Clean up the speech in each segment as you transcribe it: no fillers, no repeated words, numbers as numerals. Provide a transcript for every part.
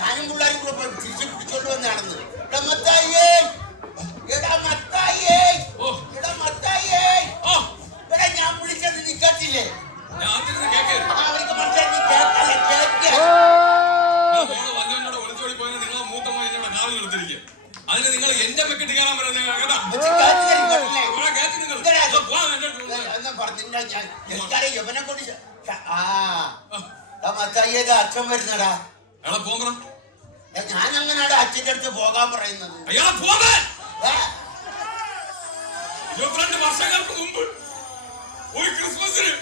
ഞാനും പിള്ളേരും കൂടെ പോയി തിരിച്ച് പിടിച്ചോണ്ട് വന്നാണെന്ന്. ഞാൻ വിളിച്ചത് നീ കേട്ടില്ലേ? അതിന് നിങ്ങൾ എന്റെ പെക്കിട്ട് കയറാൻ പറയുന്നത് അച്ഛൻ വരുന്നടാ. ഞാൻ അങ്ങനെയാണ് അച്ഛൻ്റെ അടുത്ത് പോകാൻ പറയുന്നത്. 22 വർഷങ്ങൾക്ക് മുമ്പ് ഒരു ക്രിസ്മസിന്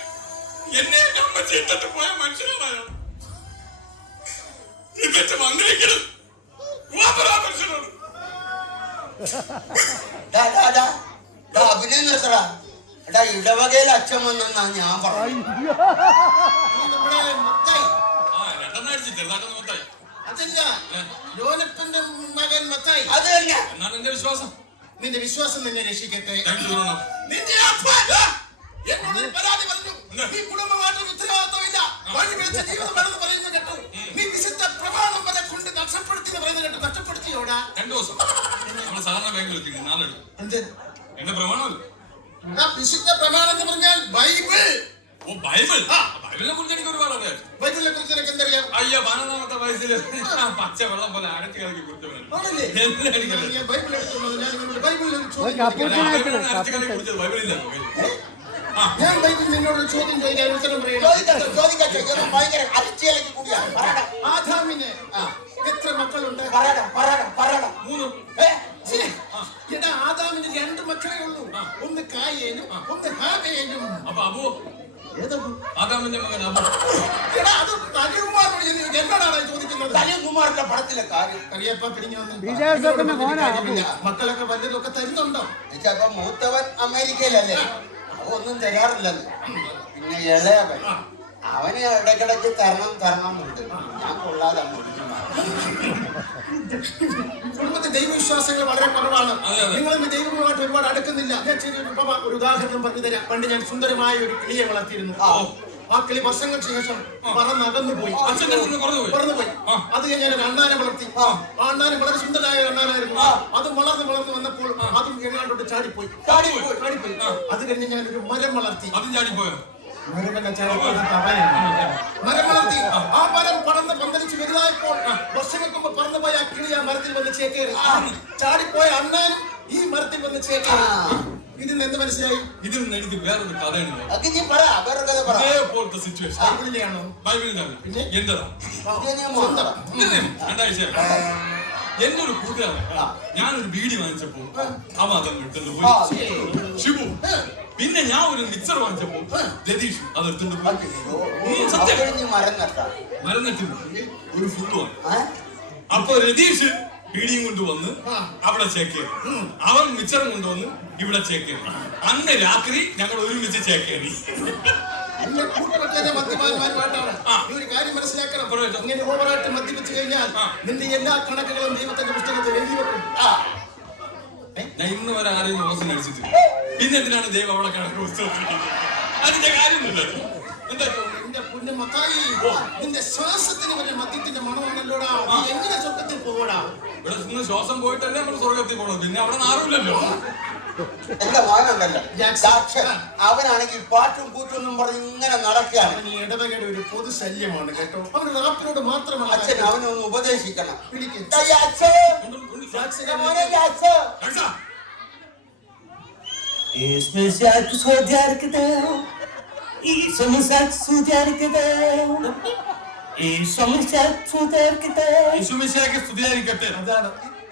എന്നെ കമ്പറ്റി ഇട്ടിട്ട് പോയ മനുഷ്യനാണ് അയാൾ. ഇതൊക്കെ വന്നിരിക്കണം മനുഷ്യനോട് അഭിനയം നിർത്തടാ. എടാ ഇടവകയിൽ അച്ഛൻ വന്നെന്നാ ഞാൻ പറഞ്ഞു. അത് തന്നെ എന്നാണ് എന്റെ വിശ്വാസം. നിന്റെ വിശ്വാസം നിന്നെ രക്ഷിക്കട്ടെ. എന്നോട് പരാതി പറഞ്ഞു. നീ കുടുംബമായിട്ട് ഉത്തരവാദിത്തമില്ല, വഴി പിഴച്ച ജീവിതം വേണമെന്ന് പറയുന്നത് കേട്ടു. നീ വിശുദ്ധ പ്രമാണം വരെ കൊണ്ട് നഷ്ടപ്പെടുത്തി പറയുന്നത് കേട്ടു. നഷ്ടപ്പെടുത്തിയോടാ? 2 ദിവസം നമ്മൾ സാധാരണ ബാങ്ക് വിളിക്കുന്നത് 4 എന്ത് എന്റെ പ്രമാണമല്ല. വിശുദ്ധ പ്രമാണം എന്ന് പറഞ്ഞാൽ ബൈബിൾ. ഓ ബൈബിൾ. ബൈബിളിനെ കുറിച്ച് എനിക്ക് ഒരുപാട് അറിയാം. ബൈബിളിനെ കുറിച്ച് എനിക്ക് എന്തറിയാം? അയ്യോ 12ാമത്തെ വയസ്സിൽ പച്ച വെള്ളം പോലെ അരച്ച് കളക്കി കുടിച്ചവനാണ്. ബൈബിൾ എടുത്തുള്ളത് ഞാൻ നിന്നോട് ബൈബിളിൽ ബൈബിളില്ല. ഞാൻ ബൈബിൾ നിന്നോട് ചോദ്യം ചോദിക്കാൻ ഉത്തരം പറയണം. ആദാമിന് എത്ര മക്കളുണ്ട്? 3. എടാ ആദാമിന് 2 മക്കളേ ഉള്ളൂ. ഒന്ന് കായേനും ഒന്ന് ഹാബേലും. അപ്പൊ അബു ഏതബു? ആദാമിന്റെ മകൻ അബു. എടാ അത് തനികുമാറിനോട് എന്നോടാണ് ചോദിക്കുന്നത്. തനികുമാറിന്റെ പടത്തിലെ കാര്യം കറിയപ്പ പിടിഞ്ഞു മക്കളൊക്കെ വല്ലതൊക്കെ തരുന്നുണ്ടോ? ചിലപ്പോ മൂത്തവൻ അമേരിക്കയിലല്ലേ, ഒന്നും തരാറില്ലെന്ന്. പിന്നെ ഇളയവൻ അവന് ഇടയ്ക്കിടയ്ക്ക് തരണമെന്നുണ്ട്. ഞാൻ കൊള്ളാതെ കുടുംബത്തിൽ ദൈവവിശ്വാസങ്ങൾ വളരെ കുറവാണ്. നിങ്ങൾ ദൈവവുമായിട്ട് ഒരുപാട് അടുക്കുന്നില്ല. ഞാൻ ഒരു ഉദാഹരണം പറഞ്ഞു തരാം. പണ്ട് ഞാൻ സുന്ദരമായ ഒരു കിളിയെ വളർത്തിയിരുന്നു. ആ കിളി വർഷങ്ങൾക്ക് ശേഷം പറന്നകന്നു പോയി. പറന്നുപോയി. അത് ഞാൻ ഒരു അണ്ണാനെ വളർത്തി. ആ അണ്ണാനെ വളരെ സുന്ദരമായ ഒരു അണ്ണാനായിരുന്നു. അത് വളർന്ന് വന്നപ്പോൾ അതും എങ്ങാണ്ടോട്ട് ചാടിപ്പോയി. അത് കഴിഞ്ഞ് ഞാൻ ഒരു മരം വളർത്തി. അതും ചാടിപ്പോയോ? മരം വളർത്തി. ആ മരം പടർന്ന് പന്തലിച്ച് വലുതായപ്പോൾ വർഷങ്ങൾക്ക് മുമ്പ് പറന്നുപോയ ആ കിളി ആ മരത്തിൽ വന്ന് ചേക്കേറി. ചാടിപ്പോയ അണ്ണാനും ഈ മരത്തിൽ വന്ന് ചേക്കേറി. ഇതിൽ നിന്ന് എന്ത് മനസ്സിലായി? ഇതിൽ നിന്ന് എനിക്ക് വേറൊരു കഥയുണ്ട്. ബൈബിളിലെയാണോ? പിന്നെ എന്റേതാ. 2 ആഴ്ച എന്റെ ഒരു കൂട്ടുകാരൻ ഞാനൊരു ബീഡി വാങ്ങിച്ചപ്പോ അവൻ അതങ്ങ് എടുത്തിട്ട് പോയി. ഷിബു. പിന്നെ ഞാൻ ഒരു മിക്സർ വാങ്ങിച്ചപ്പോ രതീഷ് അത് എടുത്തിട്ട് പോയി. മരം നട്ടില്ല, ഒരു ഫുള്ള് വാങ്ങി. അപ്പൊ രതീഷ് ബീഡിയും കൊണ്ടുവന്ന് അവിടെ ചേക്കേറി. അവൻ മിച്ചറും കൊണ്ടുവന്ന് ഇവിടെ ചേക്കേറി. അന്ന് രാത്രി ഞങ്ങൾ ഒരുമിച്ച് ചേക്കേറി. ഒരു കാര്യം മനസ്സിലാക്കണം. ഇങ്ങനെ ഓവറായിട്ട് മദ്യപിച്ചു കഴിഞ്ഞാൽ നിന്റെ എല്ലാ കണക്കുകളും ദൈവത്തിന്റെ പുസ്തകത്തിൽ എഴുതി വെക്കും. ഞാൻ ഇന്ന് വരെ ആരെയും ദിവസം കഴിച്ചിട്ടില്ല. പിന്നെ എന്തിനാണ് ദൈവം അവിടെ കണക്ക് പുസ്തകത്തിൽ? അതിന്റെ കാര്യമൊന്നുമില്ല. എന്താ നിന്റെ പുണ്യ മത്തായി, നിന്റെ ശ്വാസത്തിന് വരെ മദ്യത്തിന്റെ മണമാണല്ലോടാ. നീ എങ്ങനെ സ്വർഗത്തിൽ പോകടാ? ഇവിടെ നിന്ന് ശ്വാസം പോയിട്ടല്ലേ നമ്മൾ സ്വർഗത്തിൽ പോകണം. പിന്നെ അവിടെ ആരുമില്ലല്ലോ. എന്റെ മകനുണ്ടല്ലോ അവനാണെങ്കിൽ പാട്ടും കൂറ്റൊന്നും പറഞ്ഞ് ഇങ്ങനെ നടക്കുകയാണ്. ഈ ഇടവകയുടെ ഒരു പൊതു ശല്യമാണ് കേട്ടോ. അവന് റാപ്പിനോട് മാത്രമാണ്. അച്ഛൻ അവനൊന്ന് ഉപദേശിക്കണം.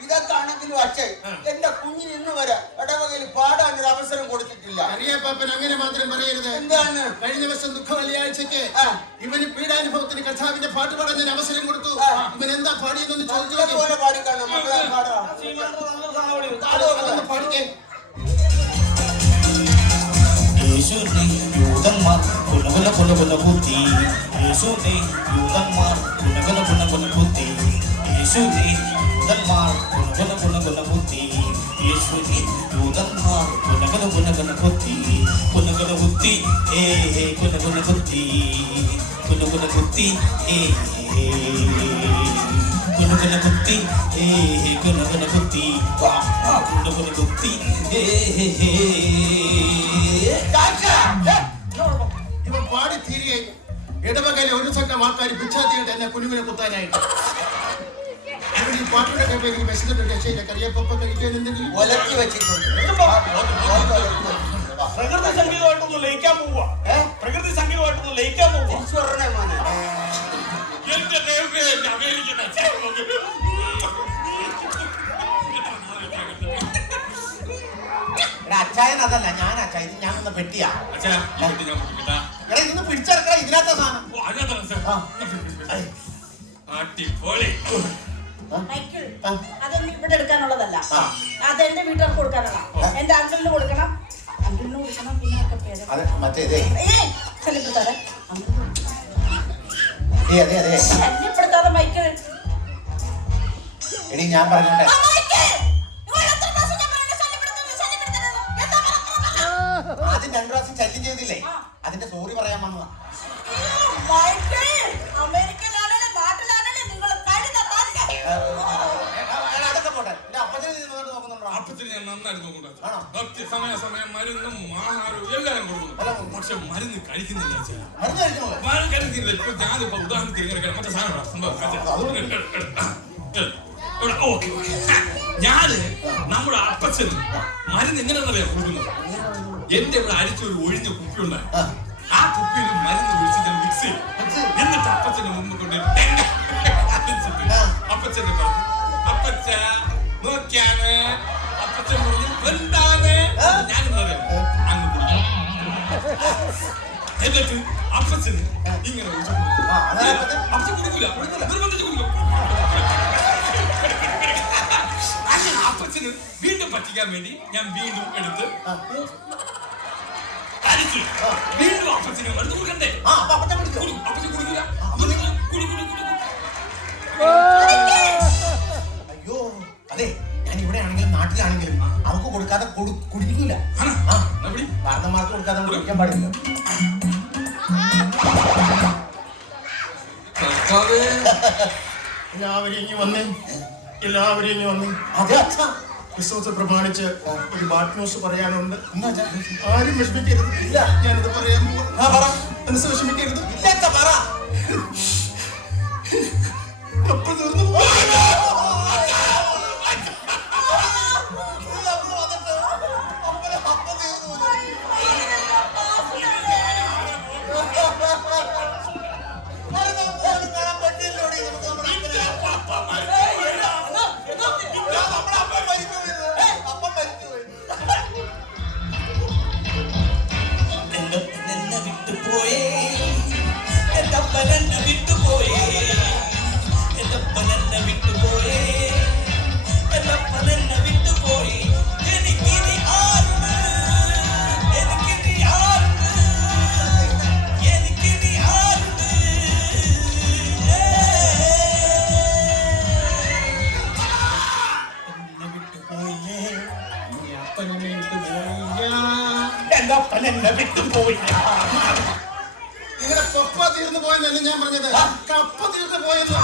ഇതൊക്കെ ആണെങ്കിലും അച്ഛൻ എന്റെ കുഞ്ഞിന് ഇന്ന് വരെ ഇടവകയിൽ പാടാൻ ഒരു അവസരം കൊടുത്തിട്ടില്ല. അറിയാപ്പാപ്പൻ അങ്ങനെ മാത്രം പറയരുത്. എന്താണ്? കഴിഞ്ഞ വർഷം ദുഃഖ വെള്ളിയാഴ്ചക്ക് ഇവന് പീഡാനുഭവത്തിന് കർത്താവിന്റെ പാട്ട് പാടാൻ ഞാൻ അവസരം കൊടുത്തു. ഇവൻ എന്താ പാടിയെന്നൊന്ന് ചോദിച്ചു. പാടിക്കാണോ പാടിക്കേ. യൂതന്മാർ കുണകുല ബുദ്ധി. യേശുദേ യൂതന്മാർ കുണകുല ബുദ്ധി. യേശുദേ യൂതന്മാർ കുണകുല ബുദ്ധി. യേശുദേ യൂതന്മാർ കുണകുല ബുദ്ധി. കുണകുല ബുദ്ധി. കുണകുല ബുദ്ധി. കുന കുത്തി കുന കുത്തി കുന കുത്തി കുന കുത്തി ഇവ പാടി തീരുകയും ഇടവകയിലെ ഒരു സംഘം ആൾക്കാർ ഭിക്ഷാത്തിയിട്ട് എന്നെ കുഞ്ഞുവിനെ കുത്താനായിട്ട് ഈ പാട്ടിയുടെ പേരിൽ മെസ്സിന്റെ രക്ഷയില്ല കറിയപ്പ കഴിക്കാൻ എന്തെങ്കിലും ഒലക്കി വെച്ചിട്ടുണ്ട്. പ്രകൃതി സംഗീതമായിട്ടൊന്ന് ലയിക്കാൻ പോവുക. പ്രകൃതി സംഗീതമായിട്ടൊന്ന് ലയിക്കാൻ പോവുക. തിരിച്ചു പറഞ്ഞേ മോനെ. എന്റെ ദൈവമേ, എന്റെ അമേരിക്കൻ അച്ഛൻ. അച്ചായൻ അതല്ല ഞാൻ അച്ചായ ഇത് ഞാൻ ഒന്ന് പെട്ടിയാ അച്ഛാ, ഈ പെട്ടി ഞാൻ പൊട്ടിക്കട്ടാ? എടാ ഇന്ന് പിടിച്ചെടുക്കട ഇതിനകത്ത സാധനം ഓ, അതിനകത്താ രസം. അടിപൊളി. മൈക്കിൾ, അതൊന്നും ഇവിടെ എടുക്കാനുള്ളതല്ല. അത് എന്റെ വീട്ടുകാർക്ക് കൊടുക്കാനുള്ള. എന്റെ അങ്കിളിന് കൊടുക്കണം, അങ്കിളിന് കൊടുക്കണം. പിന്നെ ഒക്കെ പേര് മറ്റേതേ ശല്യപ്പെടുത്താതെ അതെ ശല്യപ്പെടുത്താതെ മൈക്കിൾ. എടി ഞാൻ പറഞ്ഞോട്ടെ ആ, മൈക്കിൾ! നിങ്ങൾ എത്ര പ്രാവശ്യം ഞാൻ പറയുന്നത് ശല്യപ്പെടുത്തരുത്. എന്താ പറഞ്ഞത്? ആദ്യം 2 പ്രാവശ്യം ശല്യം ചെയ്തില്ലേ അതിന്റെ സോറി പറയാൻ വന്നതാ മൈക്കിൾ, അമേരിക്കയിലാണേലും നാട്ടിലാണേലും നിങ്ങൾ കഴുത തന്നെ. അതൊക്കെ പോട്ടെ എന്റെ അപ്പച്ചനെ നീ നോക്കിട്ട് നോക്കുന്നുണ്ടോ അപ്പത്തിന് ഞാൻ നന്നായിട്ട് നോക്കുന്നുണ്ട്. ആണോ? സമയം മരുന്നും ആഹാരവും എല്ലാം കൊടുക്കുന്നു. പക്ഷെ മരുന്ന് കഴിക്കുന്നില്ല അച്ഛാ. മരുന്ന് കഴിക്കണോ മരുന്ന് കഴിക്കുന്നില്ല. ഇപ്പൊ ഞാനിപ്പോ ഉദാഹരണത്തിന് ഇങ്ങനെ മറ്റേ സാധനം ഓക്കെ. ഞാന് നമ്മുടെ അപ്പച്ചന് മരുന്ന് എങ്ങനെയാണെന്നറിയാം കൊടുക്കുന്നത്. എന്റെ ഇവിടെ അരിച്ചൊരു ഒഴിഞ്ഞ കുപ്പി ഉണ്ടായി. ആ കുപ്പിയിൽ മരുന്ന് ഒഴിച്ചിട്ട് മിക്സ് ചെയ്യും. എന്നിട്ട് അപ്പച്ചന് മുമ്പ് കൊണ്ട് അപ്പച്ചനെ പറഞ്ഞു, അപ്പച്ച നോക്കിയാണ്. അപ്പച്ചൻ പറഞ്ഞു എന്താണ്? ഞാനെന്നറിയാം അങ്ങ് കുടിക്കും. എന്നിട്ട് അപ്പച്ചന് ഇങ്ങനെ ഒഴിച്ചു. അപ്പച്ചൻ കുടിക്കൂല, നിർബന്ധിച്ച് കുടിക്കും. അങ്ങനെ അപ്പച്ചന് വീണ്ടും പറ്റിക്കാൻ വേണ്ടി ഞാൻ വീണ്ടും എടുത്ത് അരിച്ചു. വീണ്ടും അപ്പച്ചന് മരുന്ന് കൊടുക്കണ്ടേ? അപ്പച്ചൻ കുടിക്കൂല. അയ്യോ അതെ ഞാൻ ഇവിടെ ആണെങ്കിലും നാട്ടിലാണെങ്കിലും അവർക്ക് കൊടുക്കാതെ കുടിക്കൂല കാരണന്മാർക്ക് കൊടുക്കാതെ കുടിക്കാൻ പാടില്ല എല്ലാവരും ഇനി വന്നേ അതെ അച്ഛാ ക്രിസ്മസ് പ്രമാണിച്ച് ഒരു ബാഡ് ന്യൂസ് പറയാനുണ്ട് ആരും വിഷമിക്കരുത് ഇല്ല ഞാനിത് പറയാൻ പോവാ മനസ്സ് വിഷമിക്കരുത് ഇല്ല പറ അപ്പൊ തീർന്നു നിങ്ങളുടെ കൊപ്പ തീർന്നു പോയെന്നല്ല ഞാൻ പറഞ്ഞത് കപ്പ തീർന്നു പോയത്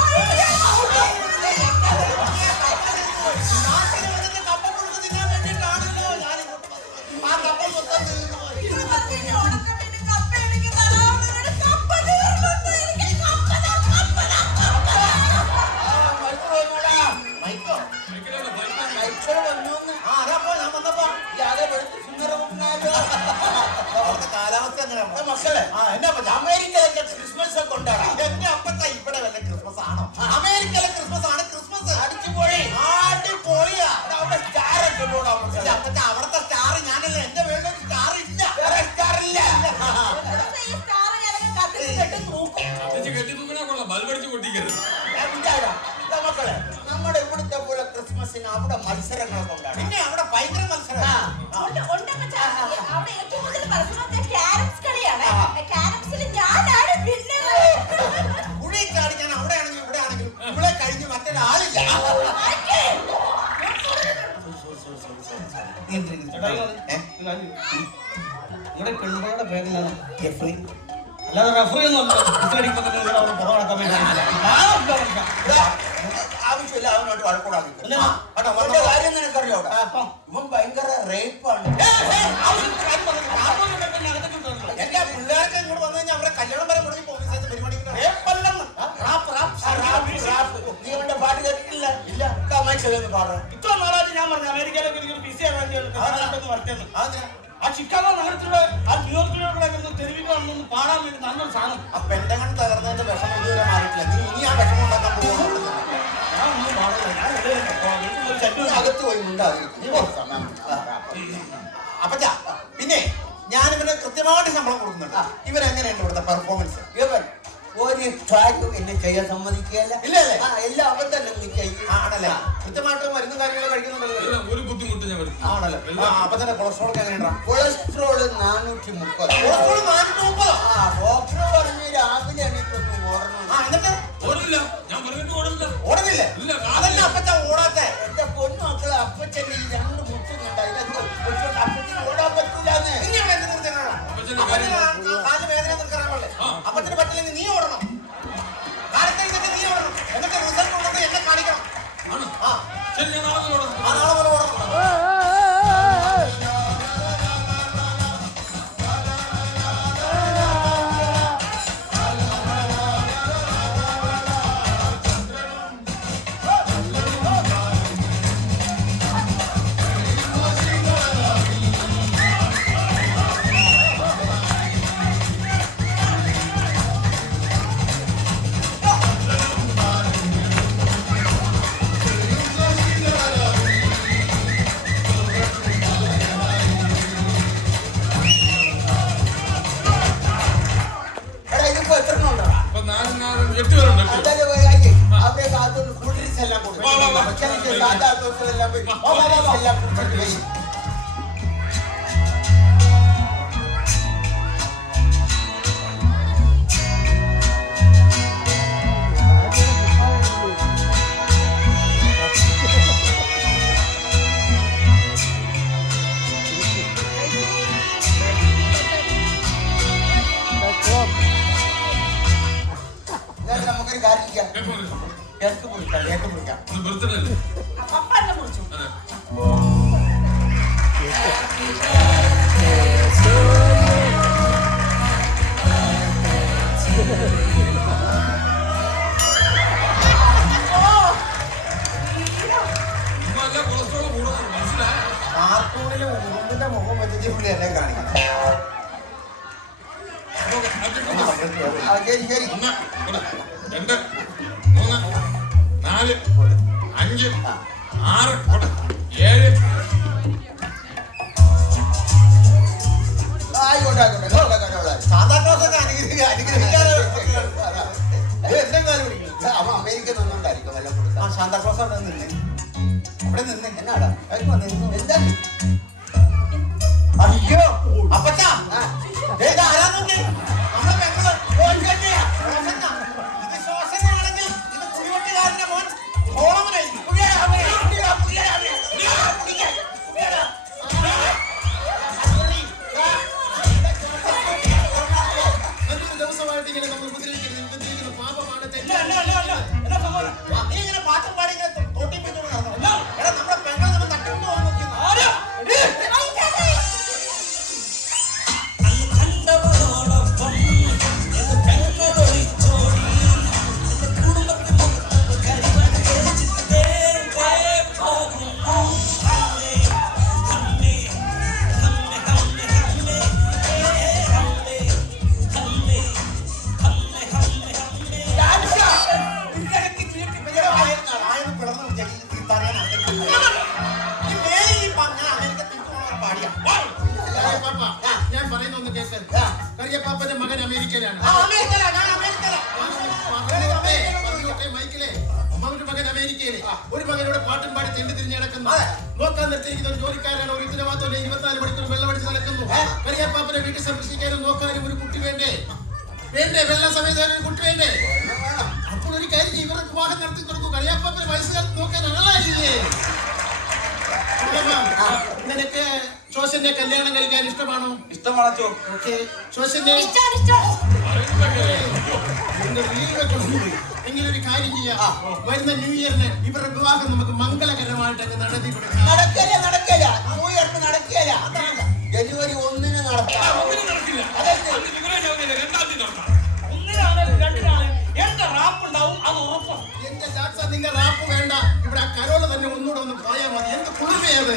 മക്കളെ അമേരിക്കയിലൊക്കെ ക്രിസ്മസ് ഒക്കെ ഉണ്ടാകാം എന്റെ അപ്പത്ത ഇവിടെ വല്ല ക്രിസ്മസ് ആണോ അമേരിക്കയിലെ ക്രിസ്മസ് ആണ് ക്രിസ്മസ് അടിച്ചുപൊളി അടിപൊളിയാ അവിടെ സ്റ്റാർ ഒക്കെ അപ്പത്ത അവിടുത്തെ സ്റ്റാർ ഞാനല്ല എന്റെ വീട്ടിൽ സ്റ്റാർ ഇല്ല വേറെ സ്റ്റാർ ഇല്ല ബൾബടിച്ച് പൊട്ടിക്കരുത്. മക്കളെ നമ്മുടെ ഇവിടുത്തെ പോലെ ക്രിസ്മസിന് അവിടെ മത്സരങ്ങളൊക്കെ ഉണ്ടാകും പിന്നെ അവിടെ ഭയങ്കര മത്സരം അവിടെ ഏറ്റവും കൂടുതൽ മത്സരമൊക്കെ ക്യാരംസ് കളിയാണ്. ക്യാരംസിൽ ഞാനാണ് വിന്നർ. കുഴി ചാടിക്കാൻ അവിടെ ആണെങ്കിലും ഇവിടെ ആണെങ്കിലും ഇവിടെ കഴിഞ്ഞ് മറ്റൊരാളില്ല നിങ്ങളുടെ പെൺകുട്ടിയുടെ പേരിലാണ് ജെഫ്രി അല്ലാതെ റഫറി ഒന്നും അടിക്കുമ്പോൾ തന്നെ അവിടെ പുറം നടക്കാൻ വേണ്ടി ആവശ്യമില്ല അവനോട്ട് വഴക്കൂടാതെ കാര്യം നിനക്കറിയോ ഇവൻ ഭയങ്കര റേപ്പാണ്. എന്റെ പിള്ളേർക്ക് ഇങ്ങോട്ട് വന്നു കഴിഞ്ഞാൽ അവരെ കല്യാണം വരെ മുടങ്ങി പോലീസ് പരിപാടി നീ അവന്റെ പാട്ട് കേട്ടിട്ടില്ല? ഇല്ല. പാടാ ഇത്ര നാളായിട്ട് ഞാൻ പറഞ്ഞു അമേരിക്കയിലേക്ക് എനിക്ക് ബിസി ആകാൻ വരട്ടെന്ന്. ആ ചിക്കാഗോ നഗരത്തിലൂടെ ആ ന്യൂയോർക്കിലൂടെ തെരുവിൽ പാടാൻ വേണ്ടി നല്ലൊരു സാധനം. ആ പെന്തകൺ തകർന്നതിന്റെ വിഷമം ഇതുവരെ മാറിയിട്ടില്ല. നീ ഇനി ആ വിഷമം ഉണ്ടാക്കാൻ പോകുന്നു. അകത്ത് പോയി അപ്പച്ചാ, പിന്നെ ഞാൻ ഇവന് കൃത്യമായിട്ട് ശമ്പളം കൊടുക്കുന്നുണ്ട്. ഇവരെങ്ങനെയുണ്ട് ഇവിടുത്തെ പെർഫോമൻസ്? ഇവൻ ഒരു ട്രാക്ക് എന്നെ ചെയ്യാൻ സമ്മതിക്കുകയല്ല. ഇല്ലല്ലേ? എല്ലാം അവൻ തന്നെ ആണല്ലേ? കൃത്യമായിട്ട് മരുന്നും കാര്യങ്ങളും കഴിക്കുന്നുണ്ടല്ലോ. ഒരു ബുദ്ധിമുട്ട് ഞാൻ ആണല്ലോ. അപ്പൊ തന്നെ കൊളസ്ട്രോൾ എങ്ങനെയാ? കൊളസ്ട്രോൾ 430. കൊളസ്ട്രോൾ 430? ഡോക്ടർ പറഞ്ഞ് രാവിലെ എണീറ്റൊന്നും ഓടണം. ഓടില്ല, ഞാൻ പറഞ്ഞിട്ട് ഓടുന്നില്ല. ഓടുന്നില്ലേ? ഇല്ല. അതല്ല അപ്പച്ച ഓടാത്തെ. എന്റെ പൊന്നു മക്കള് അപ്പച്ചന്റെ ഈ 2 മുറ്റും കണ്ടായി അപ്പച്ചന് ഓടാൻ പറ്റൂലെന്ന്. കാല് വേദന നിൽക്കാറുള്ളേ. അപ്പച്ചന് പറ്റില്ലെങ്കിൽ നീ ഓടണം. കാലത്തെ നീ ഓടണം. എന്നിട്ട് റിസൾട്ട് ഉള്ളത് എന്നെ കാണിക്കണം. ശരി, ഞാൻ നാളെ ഓടണം. നാളെ പോലെ ഓടണം. നമുക്കൊരു കാര്യം ചെയ്യാം. കേക്ക് മുറിക്കാം. പപ്പ എന്നെ മുറിച്ചു. കാർട്ടൂണില് ഉറുമ്പിന്റെ മുഖം വെച്ചിട്ട് പുള്ളി എന്നെ കാണിക്കണം. ശരി ശരി. 1 2 3 4 5 6 7 ആയിക്കോട്ടെ. സാധാ ക്ലാസ്സൊക്കെ അനുഗ്രഹിക്കാതെ എന്തെങ്കിലും പിടിക്കും. അവൻ അമേരിക്ക നിന്നുകൊണ്ടായിരിക്കും വല്ല കൊടുക്കാം. സാന്താക്ലോസ് അവിടെ നിന്നേ. അവിടെ നിന്നേ. എന്നാടാ എന്താ? അയ്യോ അപ്പച്ചാ, ആരാന്നേ നമ്മളെ പെങ്ങള് ഇത് ശോഷനാണെങ്കിൽ ഇത് കുടിവെട്ടുകാരന്റെ മോൻ ഓണമനായിരിക്കും. ദിവസമായിട്ട് ഇങ്ങനെ നമ്മൾ ഉപദ്രവിക്കുന്ന പാപമാണ്. നീ ഇങ്ങനെ പാട്ടും പാടി ഇങ്ങനെ തോട്ടിപ്പിച്ചു നടന്നു. എടാ നമ്മുടെ പെങ്ങൾ നമ്മൾ തട്ടിക്കൊണ്ട് പോകാൻ നോക്കുന്നു. ഞാൻ പറയുന്ന കേസ് കറിയപ്പാപ്പന്റെ മകൻ അമേരിക്കയിലാണ്. മൈക്കിലെ മകന്റെ മകൻ അമേരിക്കയിലെ ഒരു മകനോട് പാട്ടും പാടി തെണ്ടി തിരിഞ്ഞ് നടക്കുന്നു. നോക്കാൻ നിർത്തിയിരിക്കുന്ന ഒരു ജോലിക്കാരാണ്. ഒരു ഉത്തരവാദിത്തം 24 മണിക്കൂർ വെള്ളമടിച്ച് നടക്കുന്നു. കറിയപ്പാപ്പനെ വീട്ടിൽ സംരക്ഷിക്കാനും നോക്കാനും ഒരു കുട്ടി വേണ്ടേ? വെള്ള സമയത്ത് ഒരു കുട്ടി വേണ്ടേ? അപ്പോൾ ഒരു കാര്യം ഇവരുടെ വിവാഹം നടത്തി കൊടുക്കും. കറിയപ്പാപ്പനെ വയസ്സുകാലത്ത് നോക്കാൻ ആളായില്ലേ? നിനക്ക് ശോശന്റെ കല്യാണം കഴിക്കാൻ ഇഷ്ടമാണോ? ഇഷ്ടമാണോ? ഓക്കെ. ശോശന്റെ ഇഷ്ടം എന്റെ ലീവൊക്കെ പോയി. എങ്കിലൊരു കാര്യം ചെയ്യാം, വരുന്ന ന്യൂ ഇയറിന് ഇവരുടെ വിവാഹം നമുക്ക് മംഗളകരമായിട്ട് അങ്ങ് നടത്തി കൊടുക്കാം. നടക്കില്ല ന്യൂ ഇയറിന് നടക്കില്ല. ജനുവരി 1-ന് നടക്കാം. ഒന്നിനും നടക്കില്ല. അന്ന് ഫെബ്രുവരി 1-ന് 2-ാം തീയതി നടക്കാം. ഒന്നിനാണേലും രണ്ടിനാണേലും എന്റെ റാപ്പ് ഉണ്ടാവും, അത് ഉറപ്പാണ്. എന്റെ ജാക്സ, നിന്റെ റാപ്പ് വേണ്ട. ഇവിടെ ആ കരോള് തന്നെ ഒന്നുകൂടെ ഒന്ന് പോയാൽ മതി. എന്ത് കുളിമയത്.